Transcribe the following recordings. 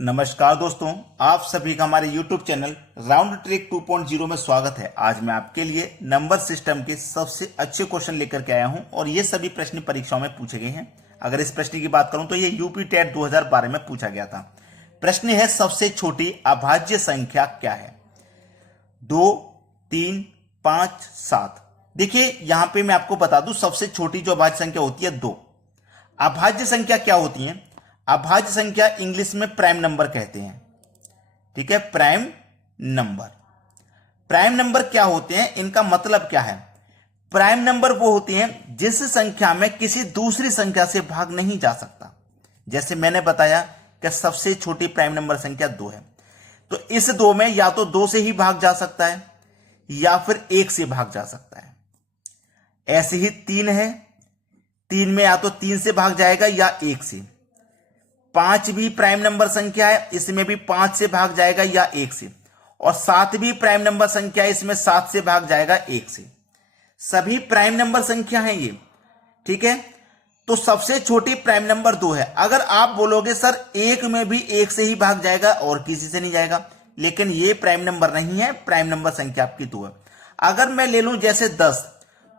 नमस्कार दोस्तों, आप सभी का हमारे YouTube चैनल राउंड ट्रिक 2.0 में स्वागत है। आज मैं आपके लिए नंबर सिस्टम के सबसे अच्छे क्वेश्चन लेकर के आया हूं और ये सभी प्रश्न परीक्षाओं में पूछे गए हैं। अगर इस प्रश्न की बात करूं तो ये यूपी टेट 2012 में पूछा गया था। प्रश्न है, सबसे छोटी अभाज्य संख्या क्या है? 2, 3, 5, 7। देखिए यहां पर मैं आपको बता दूं, सबसे छोटी जो अभाज्य संख्या होती है 2। अभाज्य संख्या क्या होती है? अभाज्य संख्या इंग्लिश में प्राइम नंबर कहते हैं। ठीक है, प्राइम नंबर। प्राइम नंबर क्या होते हैं, इनका मतलब क्या है? प्राइम नंबर वो होती हैं जिस संख्या में किसी दूसरी संख्या से भाग नहीं जा सकता। जैसे मैंने बताया कि सबसे छोटी प्राइम नंबर संख्या 2 है, तो इस 2 में या तो 2 से ही भाग जा सकता है या फिर 1 से भाग जा सकता है। ऐसे ही 3 है, 3 में या तो 3 से भाग जाएगा या 1 से। 5 भी प्राइम नंबर संख्या है, इसमें भी 5 से भाग जाएगा या 1 से। और 7 भी प्राइम नंबर संख्या है, इसमें 7 से भाग जाएगा 1 से। सभी प्राइम नंबर संख्या हैं ये। ठीक है, तो सबसे छोटी प्राइम नंबर 2 है। अगर आप बोलोगे सर 1 में भी 1 से ही भाग जाएगा और किसी से नहीं जाएगा, लेकिन ये प्राइम नंबर नहीं है, प्राइम नंबर संख्या आपकी 2 है। अगर मैं ले लूं जैसे 10,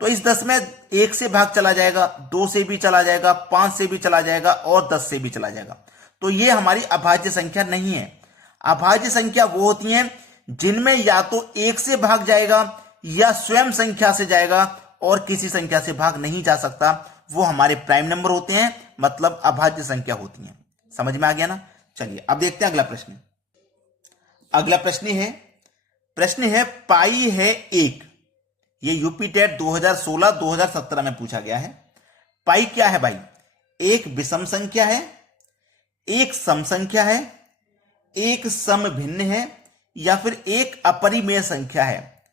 तो इस 10 में 1 से भाग चला जाएगा, 2 से भी चला जाएगा, 5 से भी चला जाएगा और 10 से भी चला जाएगा। तो ये हमारी अभाज्य संख्या नहीं है। अभाज्य संख्या वो होती हैं जिनमें या तो 1 से भाग जाएगा या स्वयं संख्या से जाएगा और किसी संख्या से भाग नहीं जा सकता। वो हमारे प्राइम नंबर होते हैं, मतलब अभाज्य संख्या होती हैं। समझ में आ गया ना? चलिए अब देखते हैं अगला प्रश्न। अगला प्रश्न है पाई है 1। ये यूपी टेट 2016-2017 में पूछा गया है। पाई क्या है भाई? एक विषम संख्या है, एक सम संख्या है, एक सम भिन्न है या फिर एक अपरिमेय संख्या है।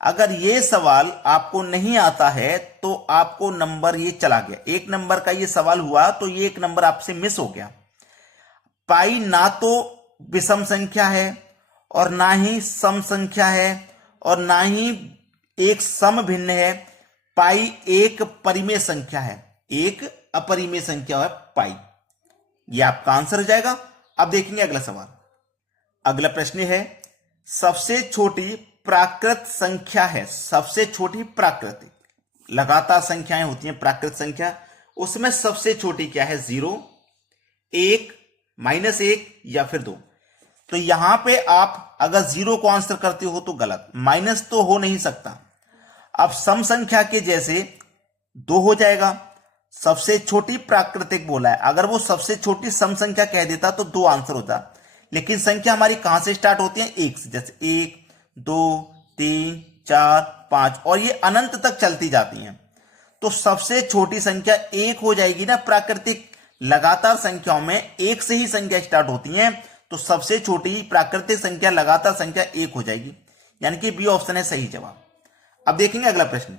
अगर ये सवाल आपको नहीं आता है तो आपको नंबर ये चला गया। 1 नंबर का ये सवाल हुआ तो ये 1 नंबर आपसे मिस हो गया। पाई ना तो विषम संख्या है और ना ही सम संख्या है और ना ही एक सम भिन्न है। पाई एक परिमेय संख्या है, एक अपरिमेय संख्या है पाई। यह आपका आंसर हो जाएगा। अब देखेंगे अगला सवाल। अगला प्रश्न है, सबसे छोटी प्राकृत संख्या है। सबसे छोटी प्राकृतिक, लगातार संख्याएं होती हैं प्राकृत संख्या, उसमें सबसे छोटी क्या है? 0, 1, -1 या फिर 2। तो यहां पे आप अगर 0 को आंसर करते हो तो गलत, माइनस तो हो नहीं सकता। अब सम संख्या के जैसे 2 हो जाएगा। सबसे छोटी प्राकृतिक बोला है, अगर वो सबसे छोटी सम संख्या कह देता तो 2 आंसर होता। लेकिन संख्या हमारी कहां से स्टार्ट होती है? 1 से। जैसे 1, 2, 3, 4, 5 और ये अनंत तक चलती जाती हैं। तो सबसे छोटी संख्या 1 हो जाएगी ना। प्राकृतिक लगातार संख्याओं में 1 से ही संख्या स्टार्ट होती है, तो सबसे छोटी प्राकृतिक संख्या लगातार संख्या 1 हो जाएगी। यानी कि बी ऑप्शन है सही जवाब। अब देखेंगे अगला प्रश्न।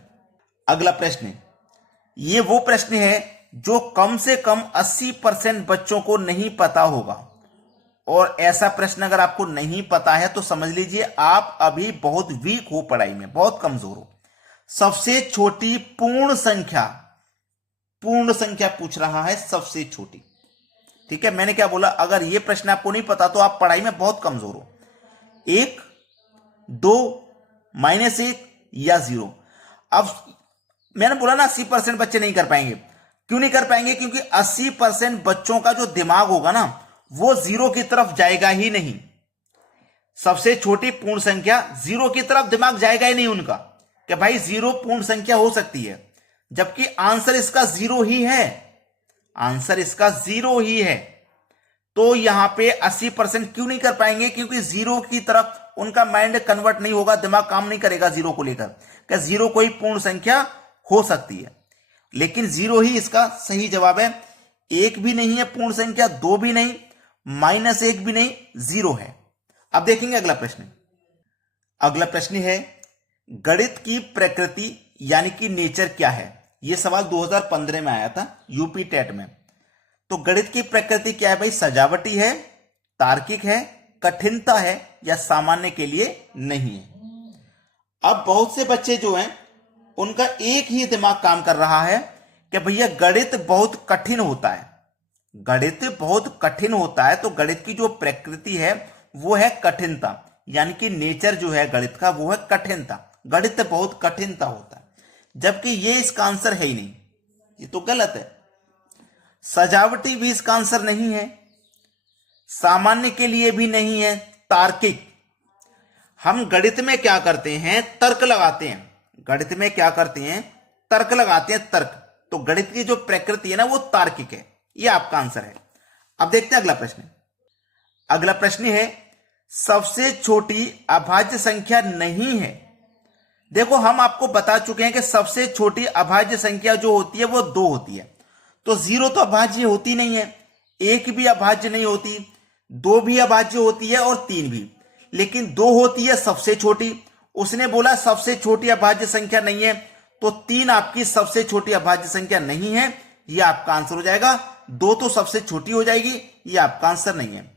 अगला प्रश्न ये वो प्रश्न है जो कम से कम 80% बच्चों को नहीं पता होगा। और ऐसा प्रश्न अगर आपको नहीं पता है तो समझ लीजिए आप अभी बहुत वीक हो, पढ़ाई में बहुत कमजोर हो। सबसे छोटी पूर्ण संख्या पूछ रहा है, सबसे छोटी। ठीक है, मैंने क्या बोला? अगर यह प्रश्न आपको नहीं पता तो आप पढ़ाई में बहुत कमजोर हो। 1, 2, -1 या 0। अब मैंने बोला ना 80% बच्चे नहीं कर पाएंगे। क्यों नहीं कर पाएंगे? क्योंकि 80% बच्चों का जो दिमाग होगा ना वो 0 की तरफ जाएगा ही नहीं। सबसे छोटी पूर्ण संख्या 0 की तरफ दिमाग जाएगा ही नहीं उनका, कि भाई 0 पूर्ण संख्या हो सकती है, जबकि आंसर इसका 0 ही है। आंसर इसका 0 ही है। तो यहां पे 80% क्यों नहीं कर पाएंगे? क्योंकि 0 की तरफ उनका माइंड कन्वर्ट नहीं होगा, दिमाग काम नहीं करेगा 0 को लेकर, कि 0 कोई पूर्ण संख्या हो सकती है। लेकिन 0 ही इसका सही जवाब है। 1 भी नहीं है पूर्ण संख्या, 2 भी नहीं, -1 भी नहीं, 0 है। अब देखेंगे अगला प्रश्न। अगला प्रश्न है, गणित की प्रकृति यानी कि नेचर क्या है? यह सवाल 2015 में आया था यूपी टेट में। तो गणित की प्रकृति क्या है भाई? सजावटी है, तार्किक है, कठिनता है या सामान्य के लिए नहीं है। अब बहुत से बच्चे जो हैं उनका एक ही दिमाग काम कर रहा है कि भैया गणित बहुत कठिन होता है। गणित बहुत कठिन होता है, तो गणित की जो प्रकृति है वो है कठिनता, यानी कि नेचर जो है गणित का वो है कठिनता। गणित बहुत कठिनता होता है, जबकि ये इसका आंसर है ही नहीं, ये तो गलत है। सजावटी भी इसका आंसर नहीं है, सामान्य के लिए भी नहीं है, तार्किक। हम गणित में क्या करते हैं, तर्क लगाते हैं। गणित में क्या करते हैं, तर्क लगाते हैं, तर्क। तो गणित की जो प्रकृति है ना वो तार्किक है, ये आपका आंसर है। अब देखते हैं अगला प्रश्न। अगला प्रश्न है सबसे छोटी अभाज्य संख्या नहीं है। देखो हम आपको बता चुके हैं कि सबसे छोटी अभाज्य संख्या जो होती है वो 2 होती है। तो 0 तो अभाज्य होती नहीं है, 1 भी अभाज्य नहीं होती, 2 भी अभाज्य होती है और 3 भी, लेकिन 2 होती है सबसे छोटी। उसने बोला सबसे छोटी अभाज्य संख्या नहीं है, तो 3 आपकी सबसे छोटी अभाज्य संख्या नहीं है, यह आपका आंसर हो जाएगा। 2 तो सबसे छोटी हो जाएगी, यह आपका आंसर नहीं है।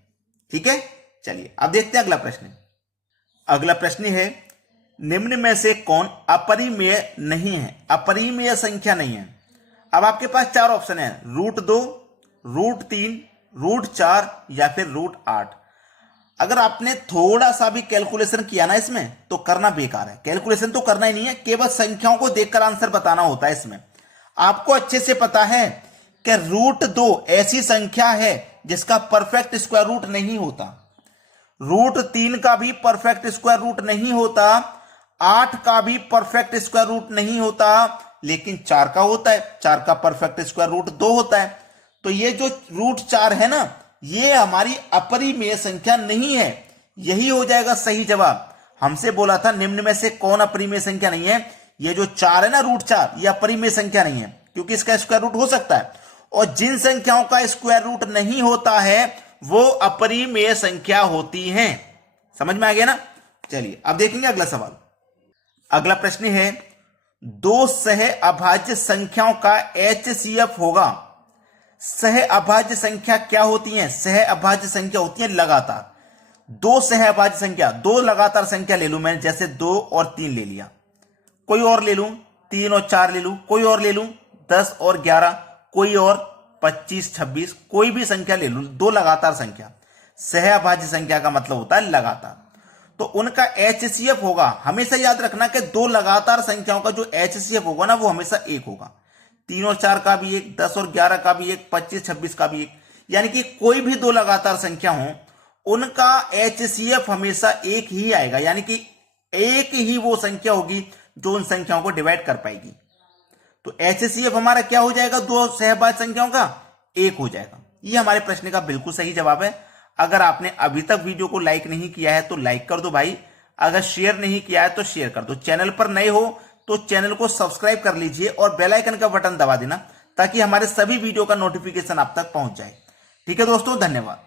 ठीक है, चलिए अब देखते हैं अगला प्रश्न। अगला प्रश्न है निम्न में से कौन अपरिमेय नहीं है, अपरिमेय संख्या नहीं है। अब आपके पास 4 ऑप्शन है, √2, √3, √4 या फिर √8। अगर आपने थोड़ा सा भी कैलकुलेशन किया ना इसमें तो करना बेकार है, कैलकुलेशन तो करना ही नहीं है, केवल संख्याओं को देखकर आंसर बताना होता है। इसमें आपको अच्छे से पता है कि √2 ऐसी संख्या है जिसका परफेक्ट स्क्वायर रूट नहीं होता, √3 का भी परफेक्ट स्क्वायर रूट नहीं होता, 8 का भी परफेक्ट स्क्वायर रूट नहीं होता, लेकिन 4 का होता है, 4 का परफेक्ट स्क्वायर रूट 2 होता है। तो ये जो √4 है ना, ये हमारी अपरिमेय संख्या नहीं है, यही हो जाएगा सही जवाब। हमसे बोला था निम्न में से कौन अपरिमेय संख्या नहीं है, ये जो 4 है ना √4, ये अपरिमेय संख्या नहीं है, क्योंकि इसका स्क्वायर रूट हो सकता है, और जिन संख्याओं का स्क्वायर रूट नहीं होता है वो अपरिमेय संख्या होती हैं। समझ में आ गया ना। चलिए अब देखेंगे अगला सवाल। अगला प्रश्न है 2 सह अभाज्य संख्याओं का HCF होगा। सह अभाज्य संख्या क्या होती है, सह अभाज्य संख्या होती है लगातार। 2 सह अभाज्य संख्या, 2 लगातार संख्या ले लूं मैं, जैसे 2 और 3 ले लिया, कोई और ले लूं, 3 और 4 ले लूं, कोई और ले लूं, 10 और 11, कोई और 25, 26, कोई भी संख्या ले लूं, 2 लगातार संख्या। सह अभाज्य संख्या का मतलब होता है लगातार, तो उनका HCF होगा। हमेशा याद रखना कि 2 लगातार संख्याओं का जो HCF होगा ना वो हमेशा 1 होगा। 3 और 4 का भी 1, 10 और 11 का भी 1, 25, 26 का भी 1, यानी कि कोई भी 2 लगातार संख्या हो उनका HCF हमेशा 1 ही आएगा, यानी कि 1 ही वो संख्या होगी जो उन संख्याओं को डिवाइड कर पाएगी। तो HCF हमारा क्या हो जाएगा, 2 सहभाज्य संख्याओं का 1 हो जाएगा। ये हमारे प्रश्न का बिल्कुल सही जवाब है। अगर आपने अभी तक वीडियो को लाइक नहीं किया है तो लाइक कर दो भाई, अगर शेयर नहीं किया है तो शेयर कर दो, चैनल पर नए हो तो चैनल को सब्सक्राइब कर लीजिए और बेल आइकन का बटन दबा देना ताकि हमारे सभी वीडियो का नोटिफिकेशन आप तक पहुंच जाए। ठीक है दोस्तों, धन्यवाद।